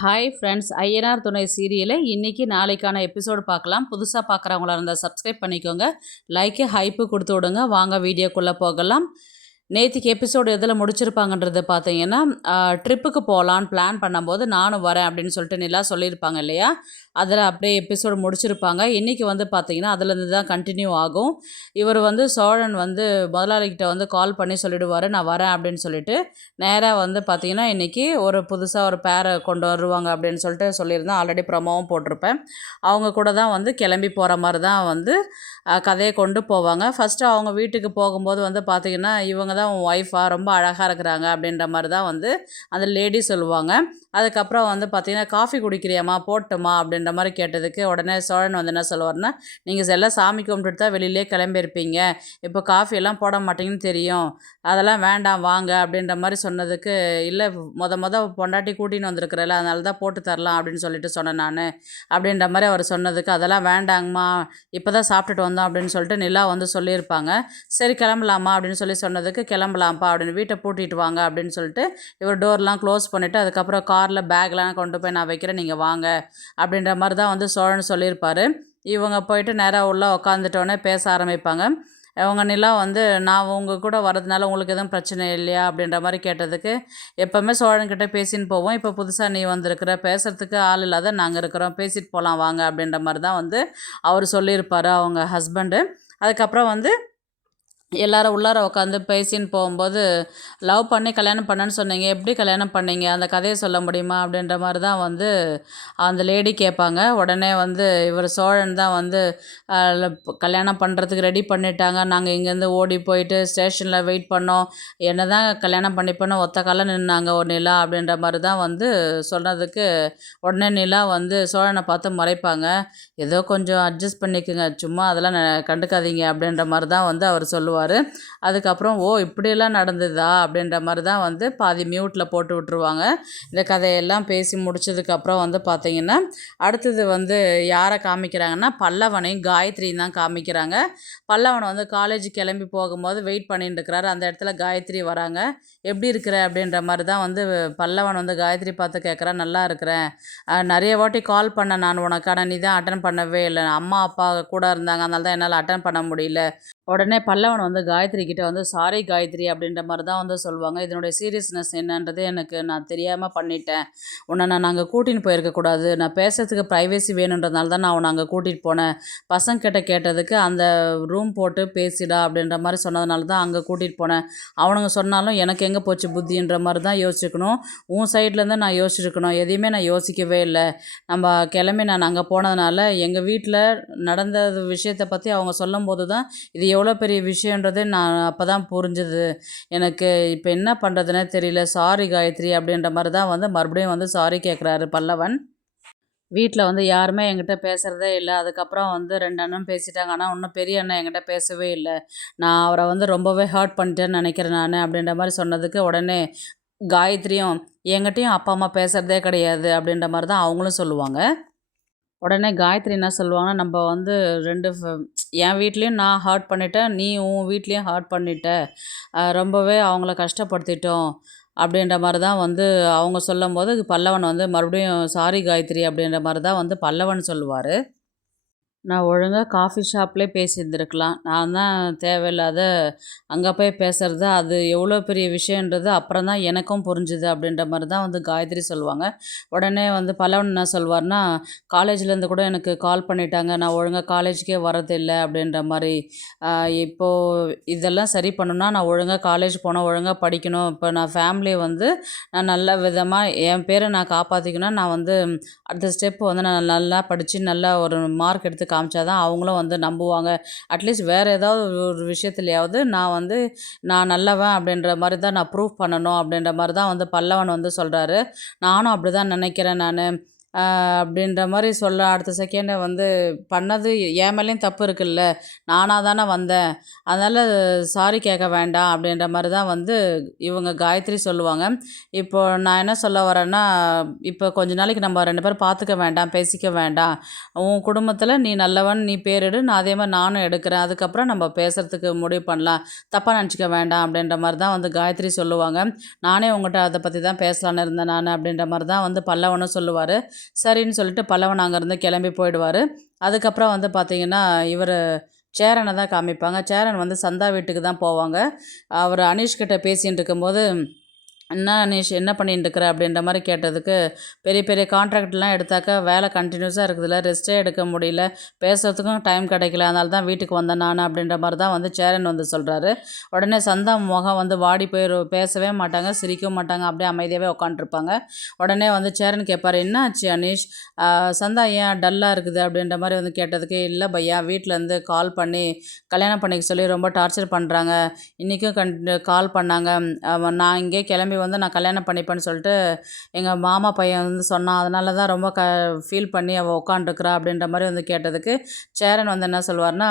Hi friends, Ayyanar துணை சீரியலை இன்றைக்கி நாளைக்கான எபிசோடு பார்க்கலாம். புதுசாக பார்க்குறவங்களா இருந்தால் சப்ஸ்கிரைப் பண்ணிக்கோங்க. லைக்கு ஹைப்பு கொடுத்து விடுங்க. வாங்க வீடியோக்குள்ளே போகலாம். நேற்றுக்கு எபிசோடு எதில் முடிச்சிருப்பாங்கன்றது பார்த்தீங்கன்னா, ட்ரிப்புக்கு போகலான்னு பிளான் பண்ணும்போது நானும் வரேன் அப்படின்னு சொல்லிட்டு நிலா சொல்லியிருப்பாங்க இல்லையா, அதில் அப்படியே எபிசோடு முடிச்சிருப்பாங்க. இன்றைக்கி வந்து பார்த்தீங்கன்னா அதுலேருந்து தான் கண்டினியூ ஆகும். இவர் வந்து சோழன் வந்து முதலாளிகிட்ட வந்து கால் பண்ணி சொல்லிவிடுவார், நான் வரேன் அப்படின்னு சொல்லிட்டு. நேராக வந்து பார்த்தீங்கன்னா இன்றைக்கி ஒரு புதுசாக ஒரு பேரை கொண்டு வருவாங்க அப்படின்னு சொல்லிட்டு சொல்லியிருந்தேன். ஆல்ரெடி ப்ரொமோவும் போட்டிருப்பேன். அவங்க கூட தான் வந்து கிளம்பி போகிற மாதிரி தான் வந்து கதையை கொண்டு போவாங்க. ஃபஸ்ட்டு அவங்க வீட்டுக்கு போகும்போது வந்து பார்த்திங்கன்னா, இவங்க தான் உன் ஒய்ஃபா, ரொம்ப அழகாக இருக்கிறாங்க அப்படின்ற மாதிரி தான் வந்து அந்த லேடி சொல்லுவாங்க. அதுக்கப்புறம் வந்து பார்த்திங்கன்னா, காஃபி குடிக்கிறியாம்மா, போட்டுமா அப்படின்ற மாதிரி கேட்டதுக்கு உடனே சோழன் வந்து என்ன சொல்லுவார்னா, நீங்கள் எல்லாம் சாமி கும்பிட்டுட்டு தான் வெளியிலே கிளம்பியிருப்பீங்க, இப்போ காஃபியெல்லாம் போட மாட்டீங்கன்னு தெரியும், அதெல்லாம் வேண்டாம் வாங்க அப்படின்ற மாதிரி சொன்னதுக்கு, இல்லை பொண்டாட்டி கூட்டின்னு வந்திருக்கிறல, அதனால தான் போட்டு தரலாம் அப்படின்னு சொல்லிட்டு சொன்னேன் நான் அப்படின்ற மாதிரி அவர் சொன்னதுக்கு, அதெல்லாம் வேண்டாங்கம்மா, இப்போ தான் சாப்பிட்டுட்டு வந்தோம் அப்படின்னு சொல்லிட்டு நிலா வந்து சொல்லியிருப்பாங்க. சரி கிளம்பலாமா அப்படின்னு சொன்னதுக்கு, கிளம்பலாம்ப்பா அப்படின்னு, வீட்டை பூட்டிட்டு வாங்க அப்படின்னு சொல்லிட்டு இவர் டோர்லாம் க்ளோஸ் பண்ணிவிட்டு, அதுக்கப்புறம் காரில் பேக்லாம் கொண்டு போய் நான் வைக்கிறேன், நீங்கள் வாங்க அப்படின்ற மாதிரி தான் வந்து சோழன் சொல்லியிருப்பார். இவங்க போயிட்டு நேராக உள்ளே உட்காந்துட்டோன்னே பேச ஆரம்பிப்பாங்க. அவங்க நிலா வந்து, நான் உங்கள் கூட வரதுனால உங்களுக்கு எதுவும் பிரச்சனை இல்லையா அப்படின்ற மாதிரி கேட்டதுக்கு, எப்போவுமே சோழன்கிட்ட பேசின்னு போவோம், இப்போ புதுசாக நீ வந்திருக்கிற, பேசுகிறதுக்கு ஆள் இல்லாத நாங்கள் இருக்கிறோம், பேசிட்டு போகலாம் வாங்க அப்படின்ற மாதிரி தான் வந்து அவர் சொல்லியிருப்பார், அவங்க ஹஸ்பண்டு. அதுக்கப்புறம் வந்து எல்லாரும் உள்ளார உட்காந்து பேசின்னு போகும்போது, லவ் பண்ணி கல்யாணம் பண்ணேன்னு சொன்னீங்க, எப்படி கல்யாணம் பண்ணீங்க, அந்த கதையை சொல்ல முடியுமா அப்படின்ற மாதிரி தான் வந்து அந்த லேடி கேட்பாங்க. உடனே வந்து இவர் சோழன் தான் வந்து, கல்யாணம் பண்ணுறதுக்கு ரெடி பண்ணிட்டாங்க, நாங்கள் இங்கேருந்து ஓடி போயிட்டு ஸ்டேஷனில் வெயிட் பண்ணோம், என்ன தான் கல்யாணம் பண்ணிப்போன்னு ஒத்த காலம் நின்னாங்க ஒரு நிலா அப்படின்ற மாதிரி தான் வந்து சொன்னதுக்கு, உடனே நிலா வந்து சோழனை பார்த்து மறைப்பாங்க. ஏதோ கொஞ்சம் அட்ஜஸ்ட் பண்ணிக்கோங்க, சும்மா அதெல்லாம் கண்டுக்காதீங்க அப்படின்ற மாதிரி தான் வந்து அவர் சொல்லுவார். அதுக்கப்புறம் ஓ இப்படியெல்லாம் நடந்ததா அப்படின்ற மாதிரி தான் வந்து பாதி மியூட்டில் போட்டு விட்ருவாங்க. இந்த கதையெல்லாம் பேசி முடிச்சதுக்கப்புறம் வந்து பார்த்திங்கன்னா, அடுத்தது வந்து யாரை காமிக்கிறாங்கன்னா, பல்லவனையும் காயத்ரியும் தான் காமிக்கிறாங்க. பல்லவன் வந்து காலேஜ் கிளம்பி போகும்போது வெயிட் பண்ணிட்டு இருக்கிறாரு. அந்த இடத்துல காயத்ரி வராங்க. எப்படி இருக்கிற அப்படின்ற மாதிரி தான் வந்து பல்லவன் வந்து காயத்ரி பார்த்து கேட்குறான். நல்லா இருக்கிறேன், நிறைய வாட்டி கால் பண்ணேன் நான் உனக்கு, ஆனால் நீ தான் அட்டன் பண்ணவே இல்லை, அம்மா அப்பா கூட இருந்தாங்க, அதனால தான் என்னால் அட்டன் பண்ண முடியல. உடனே பல்லவன் வந்து காயத்ரி கிட்ட வந்து, சாரி காயத்ரி அப்படின்ற மாதிரி தான் வந்து சொல்லுவாங்க. இதனுடைய சீரியஸ்னஸ் என்னன்றது எனக்கு நான் தெரியாமல் பண்ணிட்டேன், உன்னை நான் அங்கே கூட்டின்னு போயிருக்கக்கூடாது, நான் பேசுறதுக்கு ப்ரைவேசி வேணுன்றதுனால தான் நான் உன்னை அங்கே கூட்டிகிட்டு போனேன், பசங்கிட்ட கேட்டதுக்கு அந்த ரூம் போட்டு பேசிடா அப்படின்ற மாதிரி சொன்னதுனால தான் அங்கே கூட்டிகிட்டு போனேன், அவனுங்க சொன்னாலும் எனக்கு எங்கே போச்சு புத்தின்ற மாதிரி தான் யோசிச்சுக்கணும், உன் சைட்லேருந்து நான் யோசிச்சுருக்கணும், எதையுமே நான் யோசிக்கவே இல்லை, நம்ம கிளம்பி நான் அங்கே போனதுனால எங்கள் வீட்டில் நடந்த விஷயத்தை பற்றி அவங்க சொல்லும் போது தான் இது எவ்வளோ பெரிய விஷயன்றது நான் அப்போ தான் புரிஞ்சுது எனக்கு, இப்போ என்ன பண்ணுறதுனே தெரியல, சாரி காயத்ரி அப்படின்ற மாதிரி தான் வந்து மறுபடியும் வந்து சாரி கேட்குறாரு பல்லவன். வீட்டில் வந்து யாருமே என்கிட்ட பேசுகிறதே இல்லை, அதுக்கப்புறம் வந்து 2 அண்ணன் பேசிட்டாங்க, ஆனால் இன்னும் பெரிய அண்ணன் என்கிட்ட பேசவே இல்லை, நான் அவரை வந்து ரொம்பவே ஹர்ட் பண்ணிட்டேன்னு நினைக்கிறேன் நான் அப்படின்ற மாதிரி சொன்னதுக்கு, உடனே காயத்ரியும் என்கிட்டையும் அப்பா அம்மா பேசுகிறதே கிடையாது அப்படின்ற மாதிரி தான் அவங்களும் சொல்லுவாங்க. உடனே காயத்ரி என்ன சொல்லுவாங்கன்னா, நம்ம வந்து 2 என் வீட்லேயும் நான் ஹர்ட் பண்ணிட்டேன், நீ உன் வீட்லேயும் ஹர்ட் பண்ணிட்ட, ரொம்பவே அவங்கள கஷ்டப்படுத்திட்டோம் அப்படின்ற மாதிரி தான் வந்து அவங்க சொல்லும்போது, பல்லவன் வந்து மறுபடியும் சாரி காயத்ரி அப்படின்ற மாதிரி தான் வந்து பல்லவன் சொல்லுவார். நான் ஒழுங்கா காஃபி ஷாப்லேயே பேசியிருந்துருக்கலாம், நான் தான் தேவையில்லாத அங்கே போய் பேசுகிறது, அது எவ்வளோ பெரிய விஷயன்றது அப்புறம் தான் எனக்கும் புரிஞ்சுது அப்படின்ற மாதிரி தான் வந்து காயத்ரி சொல்லுவாங்க. உடனே வந்து பல்லவன் என்ன சொல்வார்னா, காலேஜ்லேருந்து கூட எனக்கு கால் பண்ணிட்டாங்க, நான் ஒழுங்காக காலேஜுக்கே வரதில்லை அப்படின்ற மாதிரி, இப்போது இதெல்லாம் சரி பண்ணணும்னா நான் ஒழுங்காக காலேஜ் போகணும், ஒழுங்காக படிக்கணும், இப்போ நான் ஃபேமிலியை வந்து நான் நல்ல விதமாக என் பேரை நான் காப்பாற்றிக்கணும், நான் வந்து அடுத்த ஸ்டெப் வந்து நான் நல்லா படித்து நல்லா ஒரு மார்க் எடுத்து காமிச்சா தான் அவங்களும் வந்து நம்புவாங்க, அட்லீஸ்ட் வேறு ஏதாவது ஒரு விஷயத்துலையாவது நான் வந்து நான் நல்லவன் அப்படின்ற மாதிரி தான் நான் ப்ரூவ் பண்ணணும் அப்படின்ற மாதிரி தான் வந்து பல்லவன் வந்து சொல்கிறாரு. நானும் அப்படி தான் நினைக்கிறேன் நான், அப்படின்ற மாதிரி சொல்ல அடுத்த செகண்டை வந்து பண்ணது என் மேலேயும் தப்பு இருக்குல்ல, நானாக தானே வந்தேன், அதனால் சாரி கேட்க வேண்டாம் அப்படின்ற மாதிரி தான் வந்து இவங்க காயத்ரி சொல்லுவாங்க. இப்போ நான் என்ன சொல்ல வரேன்னா, இப்போ கொஞ்ச நாளைக்கு நம்ம 2 பேரும் பார்த்துக்க வேண்டாம், பேசிக்க வேண்டாம். உன் குடும்பத்தில் நீ நல்லவன், நீ பேர் எடு, நான் அதே மாதிரி நானும் எடுக்கிறேன். அதுக்கப்புறம் நம்ம பேசுகிறதுக்கு முடிவு பண்ணலாம், தப்பாக நினச்சிக்க வேண்டாம் அப்படின்ற மாதிரி தான் வந்து காயத்ரி சொல்லுவாங்க. நானே உங்கள்கிட்ட அதை பற்றி தான் பேசலான்னு இருந்தேன் நான் அப்படின்ற மாதிரி தான் வந்து பல்லவனும் சொல்லுவார். சரின்னு சொல்லிட்டு பல்லவன் அங்கேருந்து கிளம்பி போயிடுவார். அதுக்கப்புறம் வந்து பார்த்திங்கன்னா இவர் சேரனை தான் காமிப்பாங்க. சேரன் வந்து சந்தா வீட்டுக்கு தான் போவாங்க. அவர் அனீஷ்கிட்ட பேசிகிட்டு இருக்கும்போது, என்ன அனீஷ் என்ன பண்ணிட்டு இருக்கிற அப்படின்ற மாதிரி கேட்டதுக்கு, பெரிய பெரிய கான்ட்ராக்ட்லாம் எடுத்தாக்கா வேலை கண்டினியூஸாக இருக்குதுல்ல, ரெஸ்ட்டே எடுக்க முடியல, பேசுகிறதுக்கும் டைம் கிடைக்கல, அதனால தான் வீட்டுக்கு வந்தேன் நான் அப்படின்ற மாதிரி தான் வந்து சேரன் வந்து சொல்கிறாரு. உடனே சந்தா முகம் வந்து வாடி போய் பேசவே மாட்டாங்க, சிரிக்கவும் மாட்டாங்க, அப்படியே அமைதியாகவே உட்காந்துருப்பாங்க. உடனே வந்து சேரன் கேட்பார், என்ன ஆச்சு அனீஷ், சந்தா ஏன் டல்லாக இருக்குது அப்படின்ற மாதிரி வந்து கேட்டதுக்கு, இல்லை பையா வீட்டிலேருந்து கால் பண்ணி கல்யாணம் பண்ணிக்க சொல்லி ரொம்ப டார்ச்சர் பண்ணுறாங்க, இன்றைக்கும் கால் பண்ணாங்க, நான் இங்கே கிளம்பி வந்து நான் கல்யாணம் பண்ணிப்பேன்னு சொல்லிட்டு எங்கள் மாமா பையன் வந்து சொன்னான், அதனால தான் ரொம்ப ஃபீல் பண்ணி அவள் உட்காண்ட்ருக்குறா அப்படின்ற மாதிரி வந்து கேட்டதுக்கு, சேரன் வந்து என்ன சொல்லுவார்னா,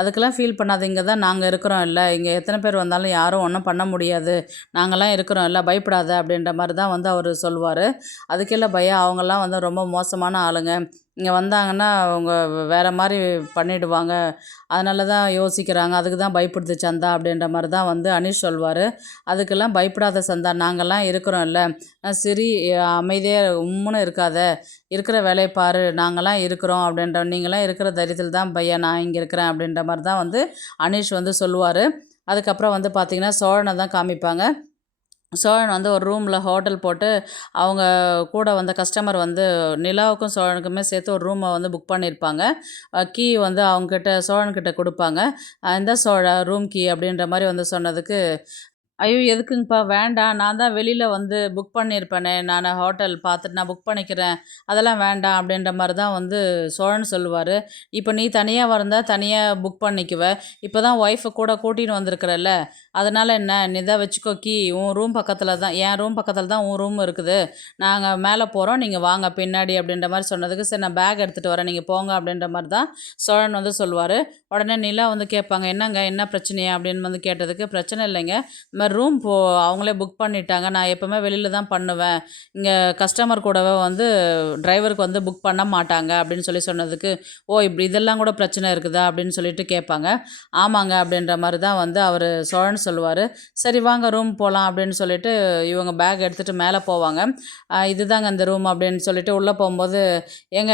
அதுக்கெல்லாம் ஃபீல் பண்ணாது, இங்கே தான் நாங்கள் இருக்கிறோம் இல்லை, இங்கே எத்தனை பேர் வந்தாலும் யாரும் ஒன்றும் பண்ண முடியாது, நாங்கள்லாம் இருக்கிறோம் இல்லை, பயப்படாத அப்படின்ற மாதிரி தான் வந்து அவர் சொல்லுவார். அதுக்கெல்லாம் பையா அவங்கெல்லாம் வந்து ரொம்ப மோசமான ஆளுங்க, இங்கே வந்தாங்கன்னா அவங்க வேறு மாதிரி பண்ணிவிடுவாங்க, அதனால தான் யோசிக்கிறாங்க, அதுக்கு தான் பயப்படுது சந்தா அப்படின்ற மாதிரி தான் வந்து அனீஷ் சொல்வார். அதுக்கெல்லாம் பயப்படாத சந்தா, நாங்கள்லாம் இருக்கிறோம் இல்லை, சரி அமைதியாக உம்முன்னு இருக்காத, இருக்கிற வேலையை பாரு, நாங்கள்லாம் இருக்கிறோம் அப்படின்ற, நீங்களாம் இருக்கிற தைரியத்தில் தான் பையா நான் இங்கே இருக்கிறேன் அப்படின்ற மாதிரி தான் வந்து அனீஷ் வந்து சொல்லுவார். அதுக்கப்புறம் வந்து பார்த்திங்கன்னா சோழனை தான் காமிப்பாங்க. சோழன் வந்து ஒரு ரூமில் ஹோட்டல் போட்டு அவங்க கூட வந்த கஸ்டமர் வந்து நிலாவுக்கும் சோழனுக்குமே சேர்த்து ஒரு ரூமை வந்து புக் பண்ணியிருப்பாங்க. கீ வந்து அவங்கக்கிட்ட சோழன்கிட்ட கொடுப்பாங்க. இந்த சோழ ரூம் கீ அப்படின்ற மாதிரி வந்து சொன்னதுக்கு, ஐயோ! எதுக்குங்கப்பா வேண்டாம். நான் தான் வெளியில வந்து புக் பண்ணியிருப்பேனே, நானு ஹோட்டல் பார்த்துட்டு நான் புக் பண்ணிக்கிறேன். அதெல்லாம் வேண்டாம் அப்படின்ற மாரி தான் வந்து சோழன் சொல்லுவாரு. இப்ப நீ தனியா வந்தா தனியா புக் பண்ணிக்குவ. இப்ப தான் ஒய்ஃப கூட கூட்டின்னு வந்திருக்கிறல்ல, அதனால என்ன? நீ தான் வச்சுக்கோ கீ. உன் ரூம் பக்கத்துல தான் என் ரூம் பக்கத்துல தான் உன் ரூம் இருக்குது. நாங்க மேல போறோம். நீங்க வாங்க பின்னாடி அப்படின்ற மாரி சொன்னதுக்கு, சரி நான் பேக் எடுத்துட்டு வரேன். நீங்க போங்க அப்படின்ற மாரி தான் சோழன் வந்து சொல்லுவாரு. உடனே நிலா வந்து கேட்பாங்க, என்னங்க என்ன பிரச்சனையா? அப்படின்னு வந்து கேட்டதுக்கு, பிரச்சனை இல்லைங்க. இந்த மாரி ரூம் அவங்களே புக் பண்ணிட்டாங்க. நான் எப்போவுமே வெளியில தான் பண்ணுவேன். இங்கே கஸ்டமர் கூடவே வந்து டிரைவருக்கு வந்து புக் பண்ண மாட்டாங்க அப்படின்னு சொல்லி சொன்னதுக்கு, ஓ இப்படி இதெல்லாம் கூட பிரச்சனை இருக்குதா அப்படின்னு சொல்லிட்டு கேட்பாங்க. ஆமாங்க அப்படின்ற மாதிரி தான் வந்து அவர் சோழன் சொல்லுவார். சரி வாங்க ரூம் போகலாம் அப்படின்னு சொல்லிட்டு இவங்க பேக் எடுத்துகிட்டு மேலே போவாங்க. இதுதாங்க அந்த ரூம் அப்படின்னு சொல்லிட்டு உள்ளே போகும்போது, ஏங்க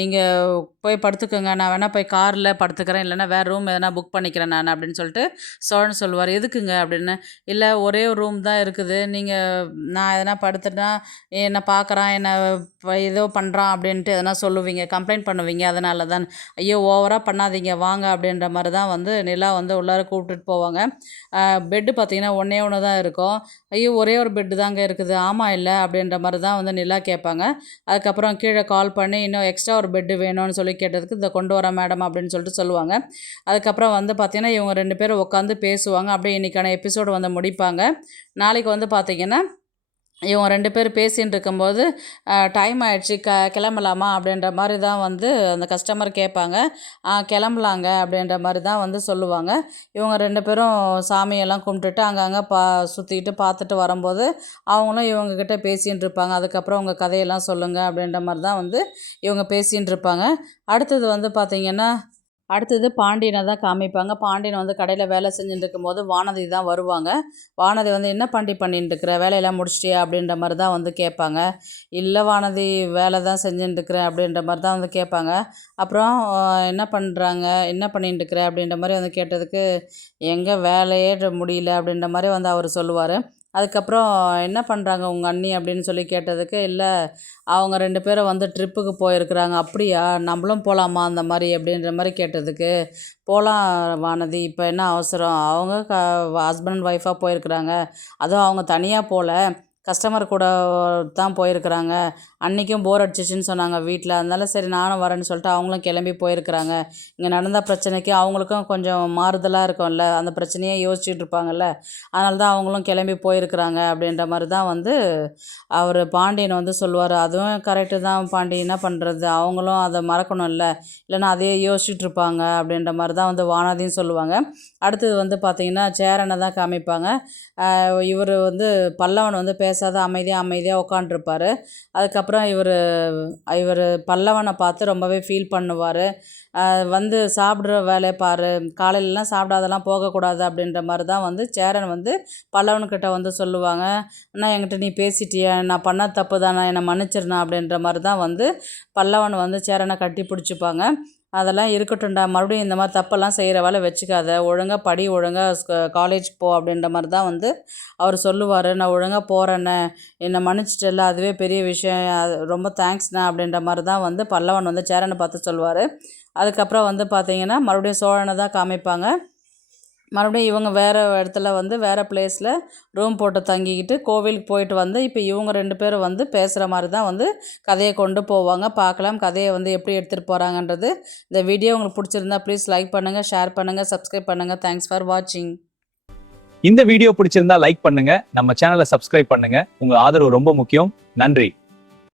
நீங்கள் போய் படுத்துக்கோங்க, நான் வேணால் போய் காரில் படுத்துக்கிறேன், இல்லைன்னா வேறு ரூம் எதனா புக் பண்ணிக்கிறேன் நான் அப்படின்னு சொல்லிட்டு சோழன் சொல்லுவார். எதுக்குங்க அப்படின்னு, இல்லை ஒரே ஒரு ரூம் தான் இருக்குது, நீங்கள் நான் எதனா படுத்துட்டா என்னை பார்க்குறான், என்னை ஏதோ பண்ணுறான் அப்படின்ட்டு எதனா சொல்லுவீங்க, கம்ப்ளைண்ட் பண்ணுவீங்க, அதனால தான். ஐயோ ஓவராக பண்ணாதீங்க வாங்க அப்படின்ற மாதிரி தான் வந்து நிலா வந்து உள்ளார கூப்பிட்டுட்டு போவாங்க. பெட்டு பார்த்தீங்கன்னா ஒன்றே ஒன்று தான் இருக்கும். ஐயோ ஒரே ஒரு பெட்டு தாங்க இருக்குது, ஆமாம் இல்லை அப்படின்ற மாதிரி தான் வந்து நிலா கேட்பாங்க. அதுக்கப்புறம் கீழே கால் பண்ணி இன்னும் எக்ஸ்ட்ரா ஒரு பெட்டு வேணும்னு சொல்லி கேட்டதுக்கு, இதை கொண்டு வரேன் மேடம் அப்படின்னு சொல்லிட்டு சொல்லுவாங்க. அதுக்கப்புறம் வந்து பார்த்திங்கன்னா இவங்க 2 பேரும் உட்காந்து பேசுவாங்க. அப்படியே இன்றைக்கான எபிசோடு வந்து முடிப்பாங்க. நாளைக்கு வந்து பார்த்திங்கன்னா இவங்க 2 பேர் பேசின்னு இருக்கும்போது, டைம் ஆயிடுச்சு கிளம்பலாமா அப்படின்ற மாதிரி தான் வந்து அந்த கஸ்டமர் கேட்பாங்க. கிளம்பலாங்க அப்படின்ற மாதிரி தான் வந்து சொல்லுவாங்க. இவங்க 2 பேரும் சாமியெல்லாம் கும்பிட்டுட்டு அங்கங்கே சுற்றிக்கிட்டு பார்த்துட்டு வரும்போது, அவங்களும் இவங்கக்கிட்ட பேசின்னு இருப்பாங்க. அதுக்கப்புறம் உங்கள் கதையெல்லாம் சொல்லுங்கள் அப்படின்ற மாதிரி தான் வந்து இவங்க பேசின்னு இருப்பாங்க. அடுத்தது வந்து பார்த்திங்கன்னா அடுத்தது பாண்டியனை தான் காமிப்பாங்க. பாண்டியன் வந்து கடையில் வேலை செஞ்சுட்டு இருக்கும்போது வானதி தான் வருவாங்க. வானதி வந்து, என்ன பாண்டி பண்ணிட்டு இருக்கிற, வேலையெல்லாம் முடிச்சிட்டியா அப்படின்ற மாதிரி தான் வந்து கேட்பாங்க. இல்லை வானதி வேலை தான் செஞ்சுட்டு இருக்கிறேன் அப்படின்ற மாதிரி தான் வந்து கேட்பாங்க. அப்புறம் என்ன பண்ணுறாங்க, என்ன பண்ணிட்டு இருக்கிற அப்படின்ற மாதிரி வந்து கேட்டதுக்கு, எங்கே வேலையே முடியல அப்படின்ற மாதிரி வந்து அவர் சொல்லுவார். அதுக்கப்புறம் என்ன பண்ணுறாங்க உங்கள் அண்ணி அப்படின்னு சொல்லி கேட்டதுக்கு, இல்லை அவங்க 2 பேரும் வந்து ட்ரிப்புக்கு போயிருக்கிறாங்க. அப்படியா, நம்மளும் போகலாமா அந்த மாதிரி அப்படின்ற மாதிரி கேட்டதுக்கு, போகலாம் வானதி, இப்போ என்ன அவசரம், அவங்க ஹஸ்பண்ட் அண்ட் ஒய்ஃபாக போயிருக்கிறாங்க, அதுவும் அவங்க தனியாக போகல, கஸ்டமர் கூட தான் போயிருக்கிறாங்க. அன்றைக்கும் போர் அடிச்சிச்சின்னு சொன்னாங்க வீட்டில். அதனால சரி நானும் வரேன்னு சொல்லிட்டு அவங்களும் கிளம்பி போயிருக்கிறாங்க. இங்கே நடந்த பிரச்சனைக்கு அவங்களுக்கும் கொஞ்சம் மாறுதலாக இருக்கும்ல, அந்த பிரச்சனையே யோசிச்சுட்டு இருப்பாங்கல்ல, அதனால தான் அவங்களும் கிளம்பி போயிருக்கிறாங்க அப்படின்ற மாதிரி தான் வந்து அவர் பாண்டியன் வந்து சொல்லுவார். அதுவும் கரெக்டு தான் பாண்டி, என்ன பண்ணுறது, அவங்களும் அதை மறக்கணும்ல, இல்லைன்னா அதையே யோசிச்சுட்டு இருப்பாங்க அப்படின்ற மாதிரி தான் வந்து வானதியும் சொல்லுவாங்க. அடுத்தது வந்து பார்த்திங்கன்னா சேரனை தான் காமிப்பாங்க. இவர் வந்து பல்லவன் வந்து பேசாத அமைதியாக உட்காண்ட்ருப்பார். அதுக்கப்புறம் இவர் பல்லவனை பார்த்து ரொம்பவே ஃபீல் பண்ணுவார். வந்து சாப்பிட்ற வேலையை பாரு, காலையிலலாம் சாப்பிடாதெல்லாம் போகக்கூடாது அப்படின்ற மாதிரி தான் வந்து சேரன் வந்து பல்லவன்கிட்ட வந்து சொல்லுவாங்க. அண்ணா என்கிட்ட நீ பேசிட்டியா, நான் பண்ண தப்பு தானே, என்னை மன்னிச்சிருண்ணா அப்படின்ற மாதிரி தான் வந்து பல்லவன் வந்து சேரனை கட்டி பிடிச்சிப்பாங்க. அதெல்லாம் இருக்கட்டும்டா, மறுபடியும் இந்த மாதிரி தப்பெல்லாம் செய்கிற வேலை வச்சுக்காத, ஒழுங்காக படி, ஒழுங்காக காலேஜ் போ அப்படின்ற மாதிரி தான் வந்து அவர் சொல்லுவார். நான் ஒழுங்காக போகிறேண்ணே, என்னை மன்னிச்சிட்டல, அதுவே பெரிய விஷயம், அது ரொம்ப தேங்க்ஸ்ண்ணா அப்படின்ற மாதிரி தான் வந்து பல்லவன் வந்து சேரனை பார்த்து சொல்லுவார். அதுக்கப்புறம் வந்து பார்த்திங்கன்னா மறுபடியும் சோழனை தான் காமிப்பாங்க. மறுபடியும் இவங்க வேறு இடத்துல வந்து வேறு பிளேஸில் ரூம் போட்டு தங்கிக்கிட்டு கோவிலுக்கு போயிட்டு வந்து இப்போ இவங்க 2 பேரும் வந்து பேசுகிற மாதிரி தான் வந்து கதையை கொண்டு போவாங்க. பார்க்கலாம் கதையை வந்து எப்படி எடுத்துகிட்டு போகிறாங்கன்றது. இந்த வீடியோ உங்களுக்கு பிடிச்சிருந்தா ப்ளீஸ் லைக் பண்ணுங்கள், ஷேர் பண்ணுங்கள், சப்ஸ்கிரைப் பண்ணுங்கள். தேங்க்ஸ் ஃபார் வாட்சிங். இந்த வீடியோ பிடிச்சிருந்தா லைக் பண்ணுங்க, நம்ம சேனலை சப்ஸ்கிரைப் பண்ணுங்க. உங்க ஆதரவு ரொம்ப முக்கியம். நன்றி.